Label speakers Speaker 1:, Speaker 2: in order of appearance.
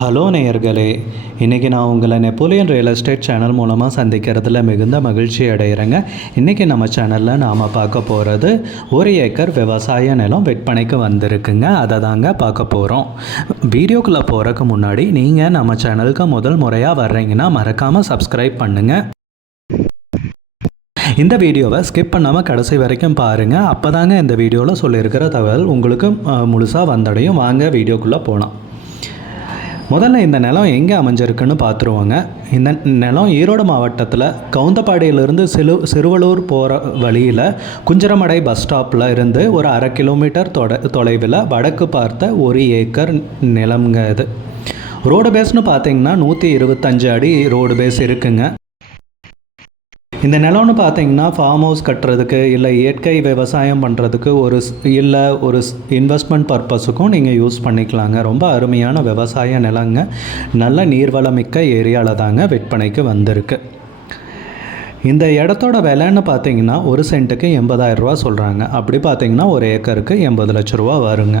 Speaker 1: Hello நேயர்களே இன்றைக்கி நான் உங்களை நெப்போலியன் ரியல் எஸ்டேட் சேனல் மூலமாக சந்திக்கிறதுல மிகுந்த மகிழ்ச்சி அடைகிறேங்க இன்றைக்கி நம்ம சேனலில் நாம் பார்க்க போகிறது ஒரு ஏக்கர் விவசாய நிலம் விற்பனைக்கு வந்திருக்குங்க. அதை தாங்க பார்க்க போகிறோம் வீடியோக்குள்ளே போகிறதுக்கு முன்னாடி நீங்கள் நம்ம சேனலுக்கு முதல் முறையாக வர்றீங்கன்னா மறக்காமல் சப்ஸ்கிரைப் பண்ணுங்கள் இந்த வீடியோவை ஸ்கிப் பண்ணாமல் கடைசி வரைக்கும் பாருங்கள் அப்போ தாங்க இந்த வீடியோவில் சொல்லியிருக்கிற தகவல் உங்களுக்கு முழுசாக வந்தடையும். வாங்க வீடியோக்குள்ளே போகலாம் முதல்ல இந்த நிலம் எங்கே அமைஞ்சிருக்குன்னு பார்த்துருவோங்க. இந்த நிலம் ஈரோடு மாவட்டத்தில் கவுந்தப்பாடியிலிருந்து சிலு சிறுவலூர் போகிற வழியில் குஞ்சரமடை பஸ் ஸ்டாப்பில் இருந்து ஒரு அரை கிலோமீட்டர் தொட தொலைவில் வடக்கு பார்த்த ஒரு ஏக்கர் நிலம்ங்க இது. ரோடு பேஸ்னு பார்த்தீங்கன்னா நூற்றி இருபத்தஞ்சு அடி ரோடு பேஸ் இருக்குங்க. இந்த நிலம்னு பார்த்தீங்கன்னா ஃபார்ம் ஹவுஸ் கட்டுறதுக்கு இல்லை இயற்கை விவசாயம் பண்ணுறதுக்கு ஒரு ஸ்- இல்லை ஒரு இன்வெஸ்ட்மெண்ட் பர்பஸுக்கும் நீங்கள் யூஸ் பண்ணிக்கலாங்க. ரொம்ப அருமையான விவசாய நிலங்க. நல்ல நீர்வளமிக்க ஏரியாவில் தாங்க விற்பனைக்கு வந்திருக்கு. இந்த இடத்தோட விலைன்னு பார்த்தீங்கன்னா ஒரு சென்ட்டுக்கு எண்பதாயிரம் ரூபா சொல்கிறாங்க அப்படி பார்த்தீங்கன்னா ஒரு ஏக்கருக்கு எண்பது லட்ச ரூபா வருங்க.